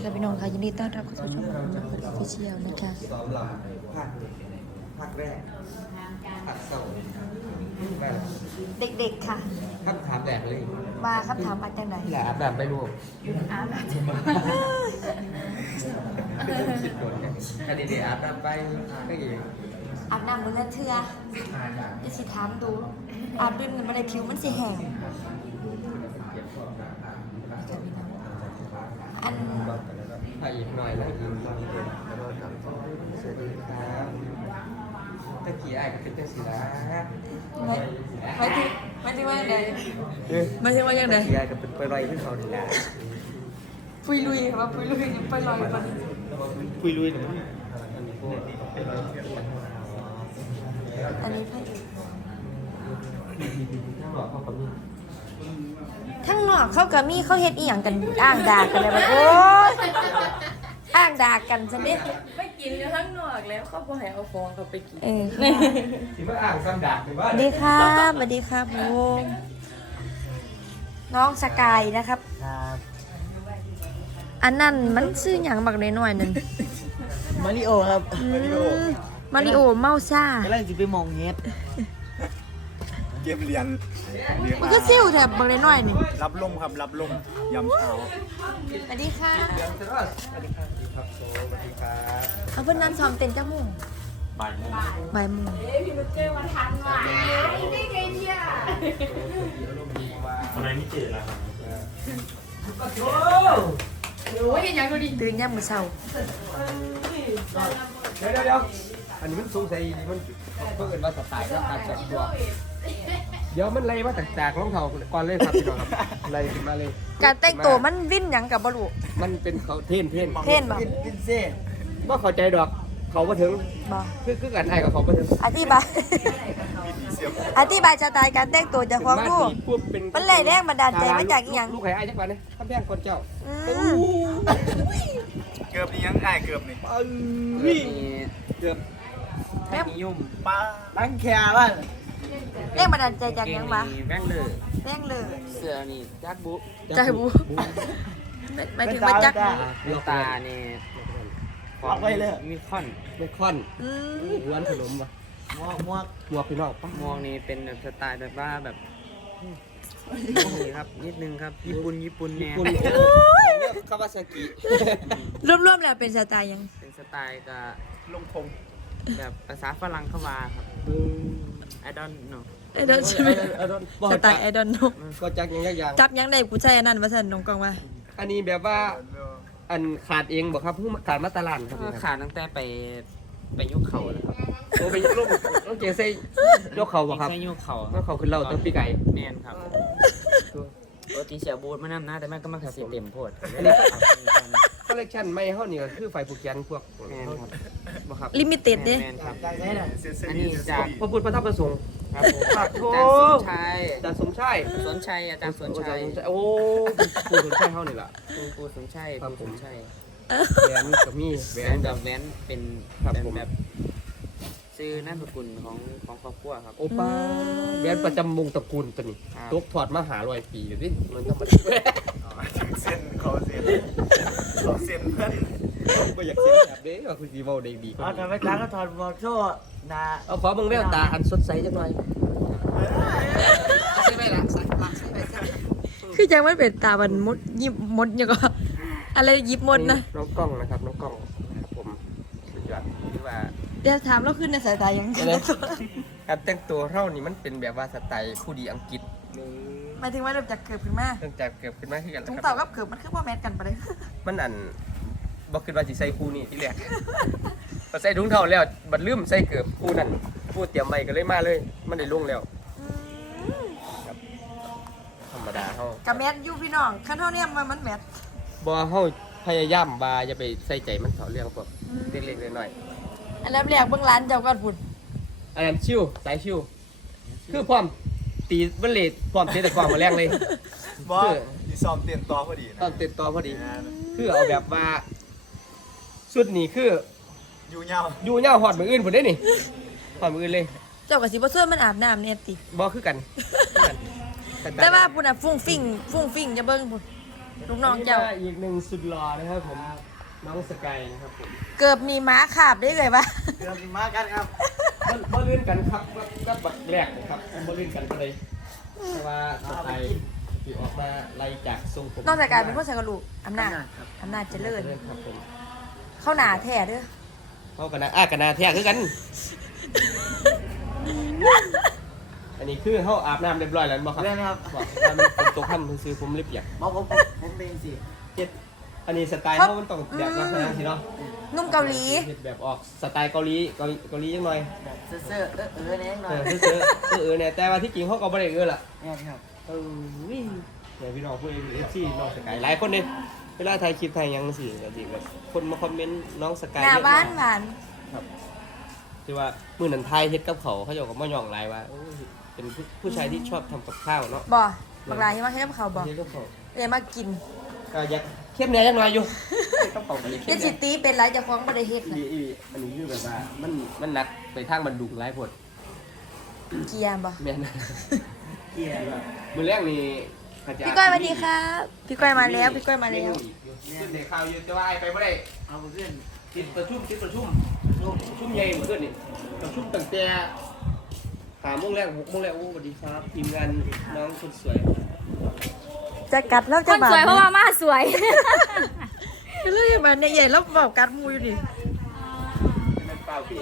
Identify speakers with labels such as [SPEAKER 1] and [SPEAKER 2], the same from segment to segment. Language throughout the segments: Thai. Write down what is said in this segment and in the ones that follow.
[SPEAKER 1] ค่ะพี่น้องค่ะยินดีต้อนรับเข้าสู่ช่องของน้องออฟฟิเชียลนะคะ
[SPEAKER 2] สำหรับภาคแรกภาคสอง
[SPEAKER 1] เด็กๆค่ะ
[SPEAKER 2] คำถามแรกเลย
[SPEAKER 1] มาคำถามมาจากไหน
[SPEAKER 2] หลาแบบไปลูก
[SPEAKER 1] อาบน้
[SPEAKER 2] คิดโดนกันอันนี้เดี๋ยวอาบน้ำไปก็อีก
[SPEAKER 1] ำอาบน้ำมื้อละเทื่อจะสิถามดูอาบด้วยมันอะไรผิวมันสิแห้งอัน
[SPEAKER 2] ถ่ายอีกหน่อยแล้วอีกตอนเด็กสวัสดีครับตะกี้ไอ้ก็เป็นเจ้าสีละ
[SPEAKER 1] ไม่ถึงว่าอย่างไรไม่ถึงว่าอย่างไร
[SPEAKER 2] ตะกี้ไอ้ก็เป็นไปลอยขึ้นเขาดีละ
[SPEAKER 1] ปุยลุยครับปุยลุยไปลอยก่อน
[SPEAKER 2] คุยลุยหนู
[SPEAKER 1] อันนี้พระเอก
[SPEAKER 2] ถ้าบอกเขากับนี่
[SPEAKER 1] ทั้งนอกเขากับมี่เขาเฮ็ดอีหยังกันอ้างด่ากันเลยว่าโอ๊ยอ้างด่ากันซะนิด
[SPEAKER 3] ไม่กินอยู่ข้างนอกแล้วเขาบอกให้เอาฟองเขาไปกิน
[SPEAKER 2] ที่ว่าอ่างซ้ำดักหรือว่า
[SPEAKER 1] สวัสดีครับสวัสดีครับวงน้องสกายนะครับ
[SPEAKER 4] ครับ
[SPEAKER 1] อันนั้นมันชื่อหยังบักน้อยๆนั่น
[SPEAKER 4] มาริโอครับ
[SPEAKER 1] มาริโอเมาซ่าก
[SPEAKER 4] ำลังจะไปมองเฮ็ด
[SPEAKER 5] เกมเรียน
[SPEAKER 1] มันก็ซิ่วแถบบักน้อยๆนี่
[SPEAKER 5] รับลมครับรับลมยามเช้า
[SPEAKER 1] สวัสดีค่ะ
[SPEAKER 2] เดือนสวัสดีครับสวัสดีครับ
[SPEAKER 1] เอาเพิ่นนั้นซ้อมเต้นจักโมง
[SPEAKER 5] บ่ายโมง
[SPEAKER 1] บ่ายโมง
[SPEAKER 5] อะไรไม่เจอแล้วครับ
[SPEAKER 3] โอ้ยยังดูดิ
[SPEAKER 1] ตื่นยามมื้อเช้า
[SPEAKER 2] เดี๋ยวอันนี้มันสงสัยมันเพิ่งเอิ้นว่าสไตล์แล้วการแต่งตัวเดี๋ยวมันไล่มาจากรองเท้าก่อนเลยครับพี่น้องครับไล่ขึ้นมาเลย
[SPEAKER 1] การแต่งตัวมันวิ่นหยังกับบ่รู้
[SPEAKER 2] มันเป็นเขาเทน
[SPEAKER 1] เท่นบ่
[SPEAKER 4] กินเซ่
[SPEAKER 2] ว่าเข้าใจดอกเขามาถึง
[SPEAKER 1] บ่
[SPEAKER 2] คือกันไอ้กับเขามาถึง
[SPEAKER 1] อธิบายอธิบายสไตล์การแต่งตัวเจะฟ้าของดู
[SPEAKER 2] ปุ๊บเป็น
[SPEAKER 1] มันไหลแรงบันดาลใจมาจากอีหยัง
[SPEAKER 2] ลูกไข่ไอ้จักวันนี้ข้าแพงคนเจ้า
[SPEAKER 1] อืม
[SPEAKER 5] เกือบนี่ยังไงเกือบนี่
[SPEAKER 2] เกือบ
[SPEAKER 1] แม่ง
[SPEAKER 4] นิยมปลาบังแคบ้าน
[SPEAKER 1] แรงบันดาลใจจากหยังวะ
[SPEAKER 4] แว่งเลย
[SPEAKER 1] แรงเลย
[SPEAKER 4] เสื้อนี่จักบุ
[SPEAKER 1] ใจบูหมายถึงว่าจัก
[SPEAKER 4] ลูกตานี่มีค่อน
[SPEAKER 2] ไม่ค่อน
[SPEAKER 1] อืม
[SPEAKER 2] ร้านขนมวะ
[SPEAKER 4] หมวก
[SPEAKER 2] หมวกพี่น้องปะ
[SPEAKER 4] มองนี่เป็นแบบสไตล์แบบว่าแบบนี่ครับนิดนึงครับญี่ปุ่นแนว
[SPEAKER 2] คุณคาวาซากิ
[SPEAKER 1] รวมๆแล้วเป็นสไตล์หยัง
[SPEAKER 4] เป็นสไตล์กับ
[SPEAKER 5] ลงทง
[SPEAKER 4] แบบภาษาฝรั่งเข้ามาครับ I don't know
[SPEAKER 1] ไอดอนใช่ไหมสไตล์ไอดอนโน
[SPEAKER 2] ก็จักยังยัง
[SPEAKER 1] จับหยังได้กูใช้อันนั้นว่าซั่นน้องกองว่า
[SPEAKER 2] อันนี้แบบว่าอันขาดเองบอกครับเพิ่งขาดมาตลาดครับ
[SPEAKER 4] ก็ขาดตั้งแต่ไปยุคเขาเลยครับ
[SPEAKER 2] โอ้ไปลูกต้องเจอใส่ยกเขาบอกครับ
[SPEAKER 4] ใช่ยุคเขา
[SPEAKER 2] ยกเขาขึ้นเราต้องปีไก่
[SPEAKER 4] แมนครับปกติเสียบูธมานำนะแต่แม่ก็มาขาดเต็มโพด
[SPEAKER 2] คอลเลคชันไม่เท่านี้ก็คือไฟผูกยันพวก
[SPEAKER 4] แมนครับ
[SPEAKER 2] บอกครับ
[SPEAKER 1] ลิมิเต็ดเด้
[SPEAKER 4] แมนครับ
[SPEAKER 5] เซนเซอ
[SPEAKER 4] อัน
[SPEAKER 5] รี่
[SPEAKER 4] นี้จาก
[SPEAKER 2] พระพุทธพระธรรมพระสงฆ์
[SPEAKER 4] ครับผม
[SPEAKER 2] ปากโถ
[SPEAKER 4] อาจารย์สมชัย
[SPEAKER 2] อาจารย์สมชาย
[SPEAKER 4] อาจารย์สนชัย
[SPEAKER 2] โอ้ครูสมชายเท่านี่แหละ
[SPEAKER 4] ครูสนชัยครูสนชัย
[SPEAKER 2] แหวนกับมีแห
[SPEAKER 4] แห
[SPEAKER 2] ว
[SPEAKER 4] วน น
[SPEAKER 2] แบ
[SPEAKER 4] กับบ แหวนเป็น
[SPEAKER 2] ครับ
[SPEAKER 4] เป็น
[SPEAKER 2] ผม
[SPEAKER 4] แบบซื้อนามสกุลของครอบครัวครับ
[SPEAKER 2] โอป้าแหวนประจำวงตระกูลตัวนี้
[SPEAKER 4] ครับ
[SPEAKER 2] ตกถอดมาหา100 ปีอยู่ดิมันธรรมดา
[SPEAKER 5] ถึงเส้นเขาเส้นเขาเส้นเพื่อน
[SPEAKER 2] ก็อยากเสียแบบนี้ว่าคุณจีโมเด็กดี
[SPEAKER 4] เอาทำไมตาก็ถอดหมวกโซ่นะ
[SPEAKER 2] เอาขอมึงแววตาอันสดใสจังหน่อยใช่ไหมล่ะใส่ปากใช่ไหมจ้ะ
[SPEAKER 1] คือจังมันเป็นตาบันมดยิบมดยังก็อะไรยิบมดนะ
[SPEAKER 2] น้องกล้องนะครับน้องกล้องครับผมสุดยอดที่ว่า
[SPEAKER 1] เดี๋ยวถามเราขึ้นในสายตายัง
[SPEAKER 2] การแต่งตัวเรานี่มันเป็นแบบว่าสไตล์ผู้ดีอังกฤษ
[SPEAKER 1] หมายถึงว่าเริ่มจากเกิดขึ้นมา
[SPEAKER 2] เนื่องจากเกิดขึ้นมาคือกัน
[SPEAKER 1] ถุง
[SPEAKER 2] นะค
[SPEAKER 1] เต่า
[SPEAKER 2] รับ
[SPEAKER 1] กับเกิดมันคือว่าแมทกันไปเลย
[SPEAKER 2] มันอันบอกคือว่าสิใส่คู่นี่ที่แรกพอใส่ถุงเท้าแล้วบัดลืมใส่เกือบคู่นั่นคู่เตรียมไว้ก็เลยมาเลย มันได้ลงแล้วธรรมดาเฮา
[SPEAKER 1] กับแมทอยู่พี่น้องขั้นเท่านี้มันแมท
[SPEAKER 2] บ่เฮาพยายามว่าอย่าไปใส่ใจมันเถาะเรื่องพวกเล็กๆน้อย
[SPEAKER 1] อันดับแรกเบื้องร้านเจ้าก่อนพุ่น
[SPEAKER 2] ๆอันนั้นชิวสายชิวคือพร้อมตีบัลเลตพร้อมเตะตะกร้อมาแรงเลย
[SPEAKER 5] บอสมีซ้อมเตียนต่อพอดี
[SPEAKER 2] ตอนเต็มตัวพอดี คือเอาแบบว่าสุดนี่คือ
[SPEAKER 5] อยู่เงา
[SPEAKER 2] อยู่เหย้าหอดมืออื่นพุ่นเด้นี่หอดมืออื่นเลย
[SPEAKER 1] เจ้ากับสิบ่ช่วยมันอาบน้ำเนี่ยติ
[SPEAKER 2] บ่คือกันคือกัน
[SPEAKER 1] แต่ว่าพุ่นอ่ะฟุ้งฟิ่งจะเบิ่งพุ่นลูกน้องเจ้า
[SPEAKER 2] อัอีกหนึ่งสุดหล่อนะครับผมน้องสกายนะครับผม
[SPEAKER 1] เกือบมีม้าขาบได้เลยปะ
[SPEAKER 5] เริ่มมากันครับ
[SPEAKER 2] บ่เลื่อนกันครับก็บักแรกนะครับบ่เลื่อนกันก็เลยแต่ว่าสกายที่ออกมาไล่จากทรงผม
[SPEAKER 1] นอกจากการเป็นผู้ชายกระลูกอำนาจเจริญ
[SPEAKER 2] ครับผม
[SPEAKER 1] เข้าหนาแท้เด้อ
[SPEAKER 2] เข้ากันนะกันนะแท้คือกัน อันนี้คือเขาอาบน้ำเรียบร้อยแล้วบ่ครับ
[SPEAKER 5] เล่นครับ
[SPEAKER 2] บอกว่ามันเป็นตัวค่ำซื้อผมเรียบเปียก
[SPEAKER 5] บอกผมเป็นสิ
[SPEAKER 2] เจ็ดอันนี้สไตล์เขามันต้องแบบลักษณะสิเนาะ
[SPEAKER 1] นุ่มเกาหลี
[SPEAKER 2] เฮ็ดแบบออกสไตล์เกาหลียังหน่อย
[SPEAKER 5] แบบเซ่อๆเนี่ยหน่อย
[SPEAKER 2] เนี่ยแต่ว่าที่จริงเขาก็บ่ได้ล่ะ
[SPEAKER 5] เนี่ยครับ
[SPEAKER 2] วิ่งเนี่ยพี่น้องผู้FC น้องสกายหลายคนเด้เวลาถ่ายคลิปถ่ายหยังสิก็สิแบบคนมาคอมเมนต์น้องสกาย
[SPEAKER 1] หน้า
[SPEAKER 2] เยอะ
[SPEAKER 1] บ้าม
[SPEAKER 2] าน ก
[SPEAKER 1] หวาน
[SPEAKER 2] ครับที่ว่ามื้อนั้นถ่ายเฮ็ดกับเขาเจ้าก็มาย่องหลายว่าโอ้ยเป็นผู้ชายที่ชอบทำกับข้าวเนาะ
[SPEAKER 1] บ่บักลาที่มาให้กับเขาบ่
[SPEAKER 2] เฮ็ดกับเขา
[SPEAKER 1] เรียนมากิน
[SPEAKER 2] ก็อยากเข้มแหน่จังหน่อยอยู่เฮ็ดกับเขาก็อยาก
[SPEAKER 1] เฮ็
[SPEAKER 2] เข้
[SPEAKER 1] ด
[SPEAKER 2] ม
[SPEAKER 1] สิ
[SPEAKER 2] แหน่
[SPEAKER 1] ตีเป็นไรเจะฟ้าของบ่ได้เฮ็ดน่ะ
[SPEAKER 2] อันนี้คือแบบว่ามันหนักไปทางบันดุงหลายพด
[SPEAKER 1] เกียร์บ่
[SPEAKER 2] แม่น
[SPEAKER 5] เกียร์
[SPEAKER 2] มื้อแรกนี่
[SPEAKER 1] พี่ก้อยสวัสดีครับพี่ก้อยมาแล้วพี่ก้อยมาแล้ว
[SPEAKER 2] ขึ้นในข่าวอยู่แต่ว่าไอ้ไปบ่ได้
[SPEAKER 5] เอาเพื่อน
[SPEAKER 2] ติดประชุมใหญ่เมื่อคืนนี่ประชุมตั้งแต่5 โมงแรก6 โมงแรกโอ้สวัสดีครับทีมงานน้องคนสวย
[SPEAKER 1] จะกัดแล้ว
[SPEAKER 6] ค
[SPEAKER 1] จะ
[SPEAKER 6] น
[SPEAKER 1] บาด
[SPEAKER 6] สวยเพราะว่ามาสวย
[SPEAKER 1] คือเรื่องอย่างมันเนี่ยใหญ่แล้วบอกกัดมูอยู่ดิ
[SPEAKER 2] มันเปล่าพี่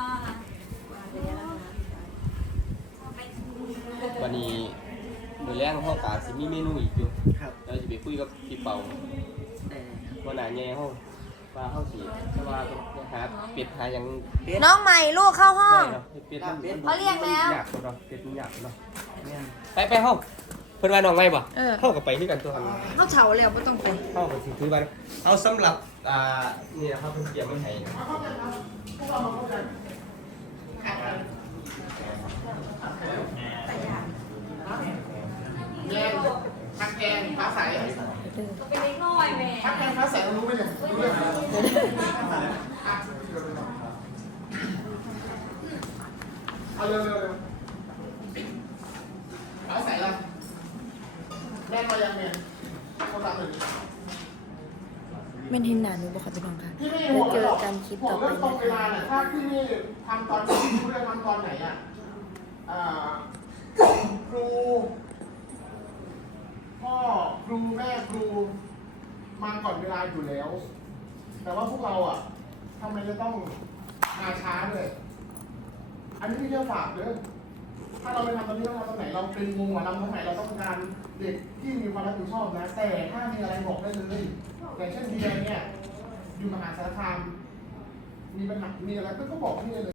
[SPEAKER 2] วันนี้มื้อแรกเฮากะสิมีเมนูอีกอยู่
[SPEAKER 5] ครับ
[SPEAKER 2] เราจะไปคุยกับพี่เปาวันหนาแง่ห้องปลาเข้าสีแต่ว่าต้องหาเป็ดหายัง
[SPEAKER 1] น้องใหม่ลูกเข้าห้อง
[SPEAKER 2] เนาะเป็ดมัน
[SPEAKER 1] เขาเรียกแล้ว
[SPEAKER 2] อยากเนาะเป็ดมันอยากเนาะ
[SPEAKER 5] เนี่ย
[SPEAKER 2] ไปห้องเพิ่นว่าน้องไม่บ่
[SPEAKER 1] เออ
[SPEAKER 2] เข้ากับไปที่กันตัวกัน
[SPEAKER 1] เขาเฉาแล้วไม่ต้องไป
[SPEAKER 2] เข้ากับสิถือบันเอาสำหรับนี่นะครับเพิ่นเตรียมไว้ให้แกงผักแกงฟ้าใส
[SPEAKER 6] เป็นเล็กน้อยแม่
[SPEAKER 2] ผักแกงฟ้าใสเรารู้ไหมเนี่ยรู้เรื่องเอาเร็วฟ้าใสละแม่มายังเนี่ยเขาตามเลย
[SPEAKER 1] แม่นเห็นหน้าหนูบ่ค่ะพี่น้องค่ะ
[SPEAKER 2] พี่ไม่
[SPEAKER 1] แล้ว
[SPEAKER 2] ห่วง
[SPEAKER 1] เจอ
[SPEAKER 2] หรอก
[SPEAKER 1] กันคลิป
[SPEAKER 2] ห่ว
[SPEAKER 1] ต่
[SPEAKER 2] ง
[SPEAKER 1] อไป
[SPEAKER 2] เรื่องตรงเว
[SPEAKER 1] นะ
[SPEAKER 2] ลา
[SPEAKER 1] คะ
[SPEAKER 2] เนี่ยถ้าพี่นี่ทำตอนนี้รู้เลยทำตอนไหนอ่ะครูพ่อครูแม่ครูมาก่อนเวลาอยู่แล้ว แต่ว่าพวกเราอ่ะทำไมจะต้องมาช้าเลยอันนี้ไม่เรียกฝากเด้อถ้าเราไปทำตอนนี้เราทำตอนไหนเราเป็นวงหมอลำตรงไหนเราต้องการเด็กที่มีความรับผิดชอบนะแต่ถ้ามีอะไรบอกได้เลยอย่างเช่นเดียเนี่ยอยู่มหาสารคามมีปัญหามีอะไรก็บอกพี่เลย